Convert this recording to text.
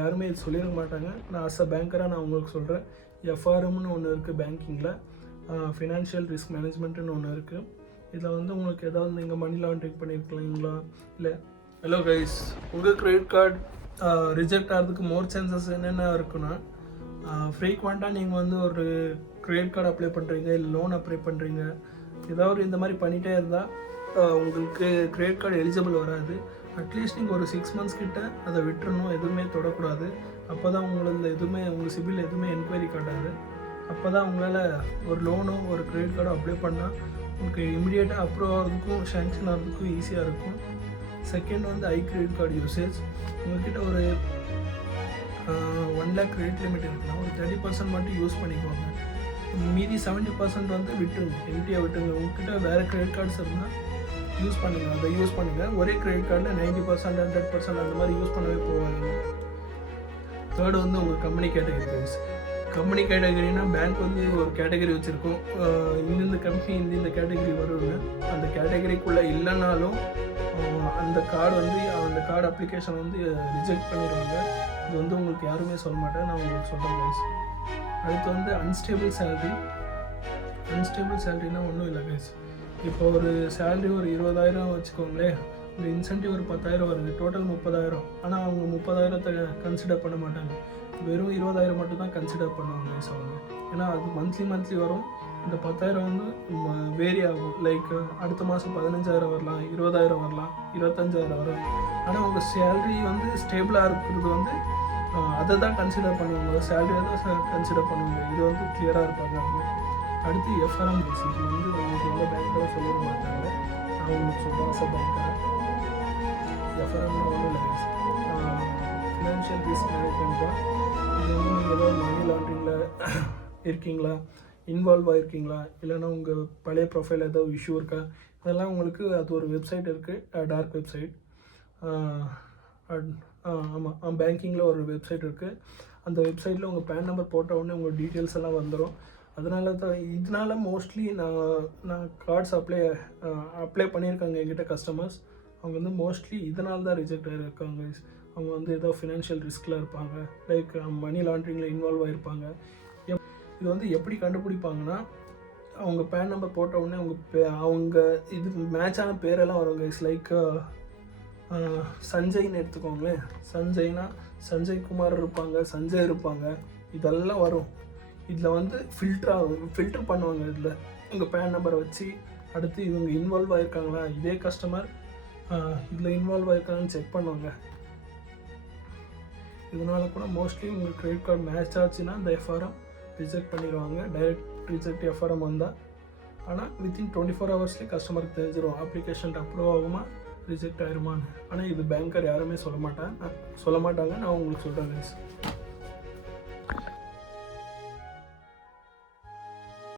யாருமே இது சொல்லிட மாட்டாங்க. நான் அஸ் அ பேங்கராக நான் உங்களுக்கு சொல்கிறேன். எஃப்ஆர்எம்னு ஒன்று இருக்குது பேங்கிங்கில், ஃபினான்ஷியல் ரிஸ்க் மேனேஜ்மெண்ட்டுன்னு ஒன்று இருக்குது. இதில் வந்து உங்களுக்கு ஏதாவது நீங்கள் மணி லாண்ட்ரிங் பண்ணியிருக்கீங்களா, இல்லை ஹலோ கைஸ், உங்கள் கிரெடிட் கார்டு ரிஜெக்ட் ஆகிறதுக்கு மோர் சான்சஸ் என்னென்ன இருக்குன்னா, ஃப்ரீக்வெண்ட்டாக நீங்கள் வந்து ஒரு கிரெடிட் கார்டு அப்ளை பண்ணுறீங்க, இல்லை லோன் அப்ளை பண்ணுறீங்க, ஏதாவது இந்த மாதிரி பண்ணிகிட்டே இருந்தால் உங்களுக்கு கிரெடிட் கார்டு எலிஜிபிள் வராது. அட்லீஸ்ட் நீங்கள் ஒரு 6 months கிட்ட அதை விட்டுறணும், எதுவுமே தொடக்கூடாது. அப்போ தான் உங்களது எதுவுமே உங்கள் சிபில் எதுவுமே என்கொயரி காட்டாது. அப்போ தான் உங்களால் ஒரு லோனோ ஒரு கிரெடிட் கார்டோ அப்ளை பண்ணால் உங்களுக்கு இமிடியேட்டாக அப்ரூவ் ஆகிறதுக்கும் சேங்ஷன் ஆகிறதுக்கும் ஈஸியாக இருக்கும். செகண்ட் வந்து ஐ கிரெடிட் கார்டு யூசேஜ். உங்கள்கிட்ட ஒரு 1 lakh கிரெடிட் லிமிட் இருக்குன்னா ஒரு 30% மட்டும் யூஸ் பண்ணிக்குவாங்க. மீதி 70% வந்து விட்டுருங்க, எம்டியாக விட்டுருங்க. உங்கள்கிட்ட வேறு கிரெடிட் கார்ட்ஸ் இருந்தால் யூஸ் பண்ணுங்கள், அதை யூஸ் பண்ணுங்கள். ஒரே கிரெடிட் கார்டில் 90% 100% அந்த மாதிரி யூஸ் பண்ணவே போவாங்க. தேர்டு வந்து உங்கள் கம்பெனி கேட்டகரிஸ். கம்பெனி கேட்டகரினா பேங்க் வந்து ஒரு கேட்டகரி வச்சுருக்கோம். இந்த கம்பெனி இந்த கேட்டகரி வருங்க. அந்த கேட்டகரிக்குள்ளே இல்லைனாலும் அந்த கார்டு வந்து அந்த கார்டு அப்ளிகேஷன் வந்து ரிஜெக்ட் பண்ணிடுவாங்க. இது வந்து உங்களுக்கு யாருமே சொல்ல மாட்டேன், நான் உங்களுக்கு சொல்கிறேன் கைஸ். அடுத்து வந்து அன்ஸ்டேபிள் சேலரி. அன்ஸ்டேபிள் சேலரினா ஒன்றும் இல்லை கைஸ். இப்போ ஒரு சேலரி ஒரு 20,000 வச்சுக்கோங்களேன், ஒரு இன்சென்டிவ் ஒரு 10,000 வருது, டோட்டல் 30,000. ஆனால் அவங்க 30,000-த்தை கன்சிடர் பண்ண மாட்டாங்க, வெறும் 20,000 மட்டும் தான் கன்சிடர் பண்ணுவாங்க கைஸ் அவங்க. ஏன்னா அது மந்த்லி வரும். இந்த 10,000 வந்து வேரி ஆகும். லைக் அடுத்த மாதம் 15,000 வரலாம், 20,000 வரலாம், 25,000 வரும். ஆனால் உங்கள் சேலரி வந்து ஸ்டேபிளாக இருக்கிறது வந்து அதை தான் கன்சிடர் பண்ணுவாங்க, சேலரியை தான் கன்சிடர் பண்ணுவாங்க. இது வந்து கிளியராக இருப்பாங்க அவங்க. அடுத்து எஃப்ஆர்எம் பேசி. இது வந்து உங்களுக்கு எந்த பேங்க்காக சொல்லிட மாட்டாங்க, நான் உங்களுக்கு சொல்கிறேன் அஸ் அ பேங்க்காக. எஃப்ஆர்எம்னா ஒன்றும் இல்லை கைஸ், ஃபினான்ஷியல் ரிஸ்க் மேனேஜ்மெண்ட் தான். இது வந்து நீங்கள் ஏதாவது மணி லாண்ட்ரிங்கில் இருக்கீங்களா, இன்வால்வ் ஆகிருக்கீங்களா, இல்லைன்னா உங்கள் பழைய ப்ரொஃபைல் ஏதாவது இஷ்யூ இருக்கா, அதெல்லாம் உங்களுக்கு அது ஒரு வெப்சைட் இருக்குது, டார்க் வெப்சைட். ஆமாம், பேங்கிங்கில் ஒரு வெப்சைட் இருக்குது. அந்த வெப்சைட்டில் உங்கள் பேன் நம்பர் போட்ட உடனே உங்கள் டீட்டெயில்ஸ் எல்லாம் வந்துடும். இதனால மோஸ்ட்லி நான் கார்ட்ஸ் அப்ளை பண்ணியிருக்காங்க என்கிட்ட கஸ்டமர்ஸ். அவங்க வந்து மோஸ்ட்லி இதனால தான் ரிஜெக்ட் ஆகிருக்காங்க. அவங்க வந்து ஏதோ ஃபினான்ஷியல் ரிஸ்கில் இருப்பாங்க, லைக் மணி லாண்ட்ரிங்கில் இன்வால்வ் ஆகிருப்பாங்க. இது வந்து எப்படி கண்டுபிடிப்பாங்கன்னா, அவங்க பேன் நம்பர் போட்ட உடனே அவங்க இதுக்கு மேட்சான பேரெல்லாம் வருவாங்க. இட்ஸ் லைக் சஞ்சய்னு எடுத்துக்கோங்களேன். சஞ்சய்னா சஞ்சய் குமார் இருப்பாங்க, சஞ்சய் இருப்பாங்க, இதெல்லாம் வரும். இதில் வந்து ஃபில்டர் பண்ணுவாங்க. இதில் உங்கள் பேன் நம்பரை வச்சு அடுத்து இவங்க இன்வால்வ் ஆகிருக்காங்களா, இதே கஸ்டமர் இதில் இன்வால்வ் ஆகிருக்காங்கன்னு செக் பண்ணுவாங்க. இதனால் கூட மோஸ்ட்லி உங்கள் கிரெடிட் கார்டு மேட்ச் ஆச்சுன்னா இந்த எஃப்ஆர்எம் ரிஜெக்ட் பண்ணிடுவாங்க. டைரக்ட் ரிஜெக்ட் எஃப்ஆர்எம் வந்தால். ஆனால் வித்தின் 24 hours கஸ்டமருக்கு தெரிஞ்சிடும் அப்ளிகேஷன் அப்ரூவ் ஆகுமா ரிஜெக்ட் ஆகிருமான்னு. ஆனால் இது பேங்கர் யாருமே சொல்ல மாட்டாங்க, நான் உங்களுக்கு சொல்கிறேன் கைஸ்.